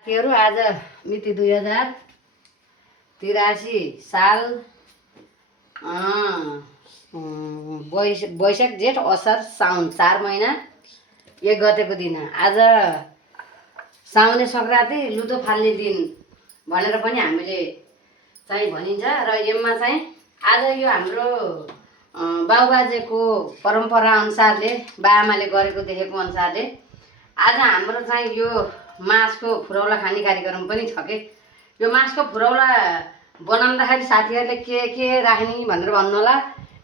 साथीहरू आज मिति 2083 साल वैशाख जेठ असार साउन 4 महिना 1 गतेको दिन आज साउने सङ्क्रान्ति लुतो फाल्ने दिन भनेर पनि हामीले चाहिँ भनिन्छ र यसमा चाहिँ आज यो हाम्रो बाउबाजेको परम्परा अनुसारले बाआमाले गरेको देखेको अनुसारले आज हाम्रो चाहिँ यो मासको फुरौला खाने कार्यक्रम पनि छ के। यो मासको फुरौला बनाउँदाखेरि साथीहरूले के राख्ने भनेर भन्नु होला।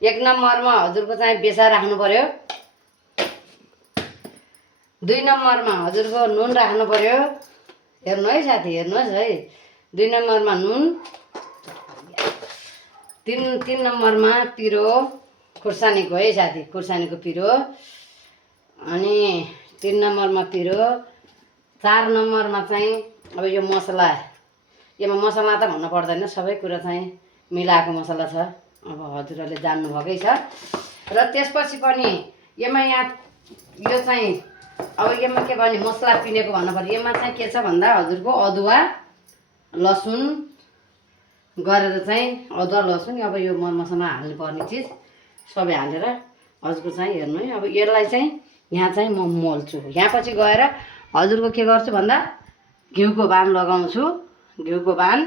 1 नम्बरमा हजुरको चाहिँ बेसार राख्नु पर्यो। 2 नम्बरमा हजुरको नुन राख्नु पर्यो। हेर्नु है साथी, हेर्नुहोस् है। 2 नम्बरमा नुन, 3 नम्बरमा पिरो खुर्सानीको है साथी, खुर्सानीको पिरो। अनि 3 नम्बरमा पिरो। 4 नम्बरमा चाहिँ अब यो मसला, यसमा मसला त भन्नु पर्दैन, सबै कुरा चाहिँ मिलाएको मसला छ, अब हजुरहरूले जान्नुभएकै छ। र त्यसपछि पनि यसमा यहाँ यो चाहिँ अब यसमा के भने मसला पिनेको भन्नु पर्यो। यसमा चाहिँ के छ भन्दा हजुरको अदुवा लसुन गरेर चाहिँ अदुवा लसुन अब यो मरमसला हाल्नुपर्ने चिज सबै हालेर हजुरको चाहिँ हेर्नु है। अब यसलाई चाहिँ यहाँ चाहिँ म मोल्छु। यहाँ पछि गएर हजुरको के गर्छु भन्दा घिउको बान लगाउँछु। घिउको बान,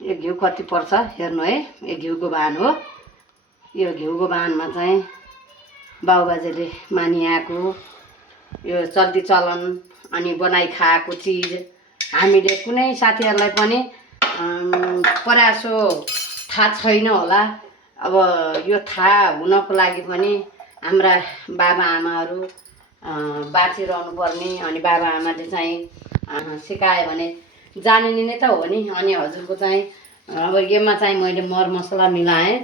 यो घिउ कति पर्छ हेर्नु है। यो घिउको बान हो। यो घिउको बानमा चाहिँ बाउबाजेले मानिआएको यो चल्ती चलन अनि बनाइ खाएको चिज हामीले कुनै साथीहरूलाई पनि परासो थाहा छैन होला। अब यो थाहा हुनको लागि पनि हाम्रा बाबाआमाहरू बाँचिरहनु पर्ने अनि बाबाआमाले चाहिँ सिकायो भने जानिने नै त हो नि। अनि हजुरको चाहिँ अब यसमा चाहिँ मैले मरमसला मिलाएँ।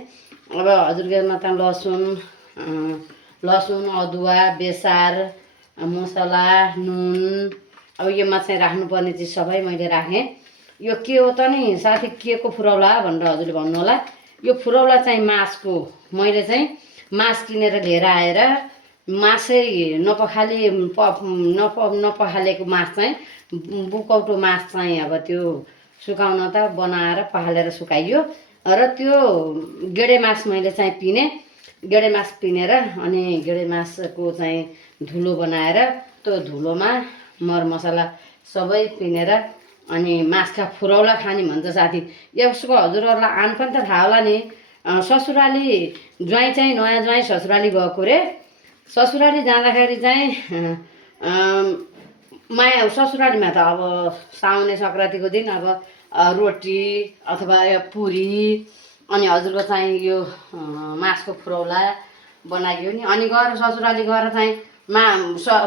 अब हजुरको यसमा त लसुन अदुवा बेसार मसला नुन अब यसमा चाहिँ राख्नुपर्ने चिज सबै मैले राखेँ। यो के हो त नि साथी, के को फुरौला भनेर हजुरले भन्नु होला। यो फुरौला चाहिँ मासको, मैले चाहिँ मास किनेर लिएर आएर मासै नपखालेको मास चाहिँ बुकौटो मास चाहिँ अब त्यो सुकाउन त बनाएर पखालेर सुकाइयो र त्यो गेडे मास मैले चाहिँ पिने। गेडे मास पिनेर अनि गेडे मासको चाहिँ धुलो बनाएर त्यो धुलोमा मरमसला सबै पिनेर अनि मासका फुरौला खाने भन्छ साथी। यसको हजुरहरूलाई आन पनि त थाहा होला नि। ससुराली ज्वाइँ चाहिँ नयाँ ज्वाइँ ससुराली गएको रे। ससुराली जाँदाखेरि चाहिँ माया ससुरालीमा त अब साउने सङ्क्रान्तिको दिन अब रोटी अथवा यो पुरी अनि हजुरको चाहिँ यो मासको फुरौला बनाइयो नि। अनि गएर ससुराली गएर चाहिँ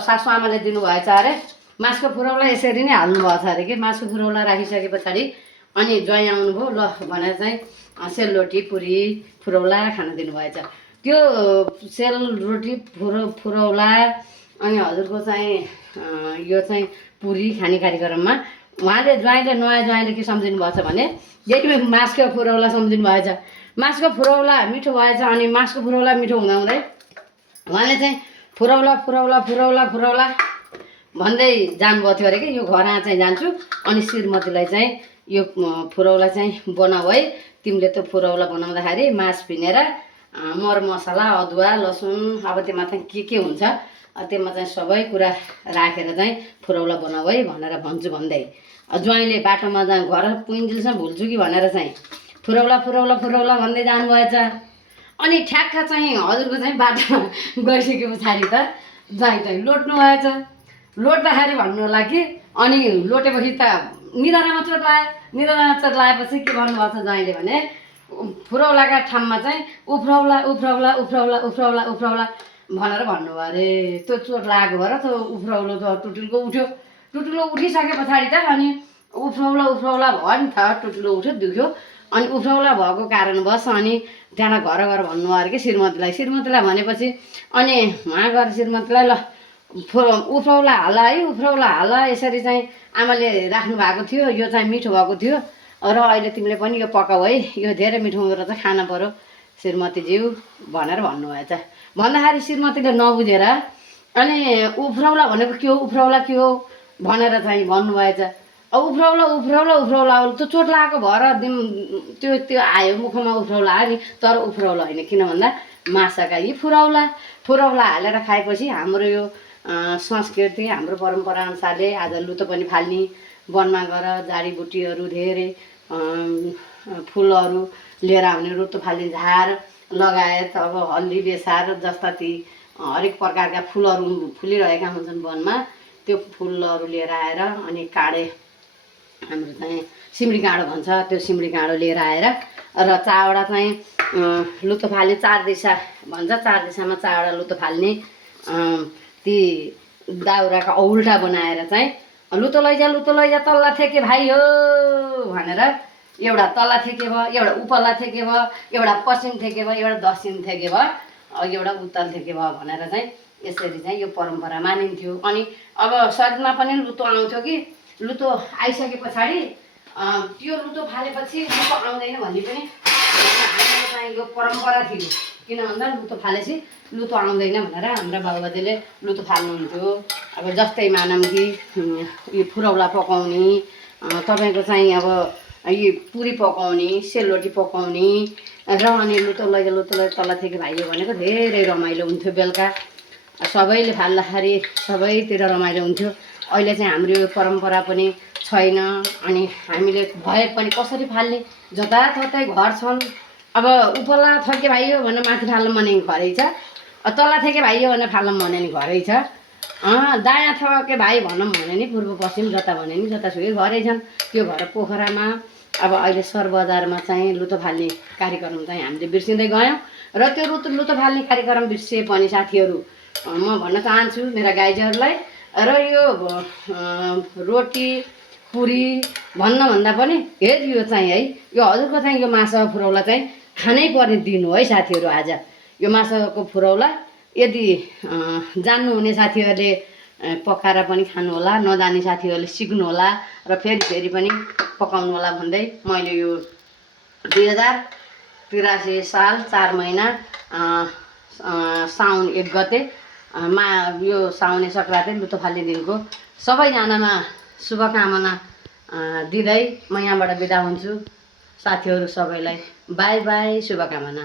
सासु आमाले दिनुभएछ अरे मासको फुरौला यसरी नै हाल्नुभएछ अरे कि। मासको फुरौला राखिसके पछाडि अनि ज्वाइँ आउनुभयो ल भनेर चाहिँ सेलरोटी पुरी फुरौला खान दिनुभएछ। त्यो सेलरोटी फुरौला अनि हजुरको चाहिँ यो चाहिँ पुरी खाने कार्यक्रममा उहाँले ज्वाइँले नयाँ ज्वाइँले के सम्झिनु भएछ भने यही मासको फुरौला सम्झिनु भएछ। मासको फुरौला मिठो भएछ। अनि मासको फुरौला मिठो हुँदाहुँदै उहाँले चाहिँ फुरौला फुरौला फुरौला फुरौला भन्दै जानुभएको थियो अरे कि। यो घरमा चाहिँ जान्छु अनि श्रीमतीलाई चाहिँ यो फुरौला चाहिँ बनाऊ है, तिमीले त्यो फुरौला बनाउँदाखेरि मास पिनेर मरमसला अदुवा लसुन अब त्यसमा चाहिँ के हुन्छ त्यसमा चाहिँ सबै कुरा राखेर चाहिँ फुरौला बनाऊ है भनेर भन्छु भन्दै ज्वाइँले बाटोमा घर पुइन्जेलसम्म भुल्छु कि भनेर चाहिँ फुरौला फुरौला फुरौला भन्दै जानुभएछ। अनि ठ्याक्क चाहिँ हजुरको चाहिँ बाटोमा गइसके पछाडि त ज्वाइँ चाहिँ लोट्नु भएछ। लोट्दाखेरि भन्नु होला कि अनि लोटेपछि त निधारमा चोट लाग्यो। निधारमा चोट लागेपछि के भन्नुभएको छ ज्वाइँले भने फुरौलाका ठाउँमा चाहिँ उफ्रौला उफ्रौला उफ्रौला उफ्रौला उफ्रौला भनेर भन्नुभयो अरे। त्यो चोट लागेको भएर त्यो उफ्रौलो त टुटुलको उठ्यो। टुटुलो उठिसके पछाडि त अनि उफ्रौला उफ्रौला भयो नि त। टुटुलो उठ्यो दुख्यो अनि उफ्रौला भएको कारणवश अनि त्यहाँ घर भन्नुभयो अरे कि श्रीमतीलाई। श्रीमतीलाई भनेपछि अनि उहाँ गएर श्रीमतीलाई ल उफ्रौला हाल है, उफ्रौला हाल, यसरी चाहिँ आमाले राख्नु भएको थियो, यो चाहिँ मिठो भएको थियो र अहिले तिमीले पनि यो पकाऊ है, यो धेरै मिठो हुँदो रहेछ, खान पर्यो श्रीमतीज्यू भनेर भन्नुभएछ। भन्दाखेरि श्रीमतीले नबुझेर अनि उफ्रौला भनेको के हो, उफ्रौला के हो भनेर चाहिँ भन्नुभएछ। अब उफ्रौला उफ्रौला उफ्रौला त्यो चोट लागेको भएर त्यो त्यो आयो मुखमा उफ्रौला आयो नि, तर उफ्रौला होइन। किन भन्दा माछाका यी फुरौला फुरौला हालेर खाएपछि हाम्रो यो संस्कृति हाम्रो परम्परा अनुसारले आज लुतो पनि फाल्ने, वनमा गएर जडीबुटीहरू धेरै फुलहरू लिएर आउने, लुतो फाल्ने झार लगायत अब हल्दी बेसार जस्ता ती हरेक प्रकारका फुलहरू फुलिरहेका हुन्छन् वनमा, त्यो फुलहरू लिएर आएर अनि काँडे हाम्रो चाहिँ सिमडी काँडो भन्छ, त्यो सिमडी काँडो लिएर आएर र चारवटा चाहिँ लुतो फाल्ने 4 दिशा भन्छ, 4 दिशामा 4वटा लुतो फाल्ने ती दाउराका औल्टा बनाएर चाहिँ लुतो लैजा तल्ला थेके भाइ हो भनेर एउटा तल्ला थेके भयो, एउटा उपल्ला थेके भयो, एउटा पश्चिम थेके भयो, एउटा दक्षिण थेके भयो, एउटा उत्तर थेके भयो भनेर चाहिँ यसरी चाहिँ यो परम्परा मानिन्थ्यो। अनि अब शरीरमा पनि लुतो आउँथ्यो कि लुतो आइसके पछाडि त्यो लुतो फालेपछि लुतो आउँदैन भन्ने पनि हाम्रो चाहिँ यो परम्परा थियो। किन भन्दा लुतो फालेपछि लुतो आउँदैन भनेर हाम्रा बाबुबाजेले लुतो फाल्नुहुन्थ्यो। अब जस्तै मानौँ कि यो फुरौला पकाउने, तपाईँको चाहिँ अब यो पुरी पकाउने, सेलरोटी पकाउने र अनि लुतो लैजा तल्ला थेके भाइयो भनेको धेरै रमाइलो हुन्थ्यो। बेलुका सबैले फाल्दाखेरि सबैतिर रमाइलो हुन्थ्यो। अहिले चाहिँ हाम्रो यो परम्परा पनि छैन। अनि हामीले भए पनि कसरी फाल्ने, जताततै घर छन्। अब उपल्ला थके भाइयो भनेर माथि फाल्न मनाउने घरै छ, तल्ला थेके भाइयो भनेर फाल्न मनाउने घरै छ, दायाँ थके भाइ भनौँ भने नि पूर्व पश्चिम जता भने नि जतासुकै घरै छन्। त्यो भएर पोखरामा अब अहिले सहर बजारमा चाहिँ लुतो फाल्ने कार्यक्रम चाहिँ हामीले बिर्सिँदै गयौँ। र त्यो लुतो फाल्ने कार्यक्रम बिर्सिए पनि साथीहरू म भन्न चाहन्छु मेरा गाइजहरूलाई, र यो रोटी पुरी भन्दा पनि हेर यो चाहिँ है, यो हजुरको चाहिँ यो माछा फुरौला चाहिँ खानै पर्ने दिन हो है साथीहरू। आज यो माछाको फुरौला यदि जान्नुहुने साथीहरूले पकाएर पनि खानुहोला, नजान्ने साथीहरूले सिक्नुहोला र फेरि पनि पकाउनु होला भन्दै मैले यो 2083 साल 4 महिना साउन 1 गते यो साउने सङ्क्रान्ति लुतो फाल्ने दिनको सबैजनामा शुभकामना दिँदै म यहाँबाट बिदा हुन्छु। साथीहरू सबैलाई बाई बाई, शुभकामना।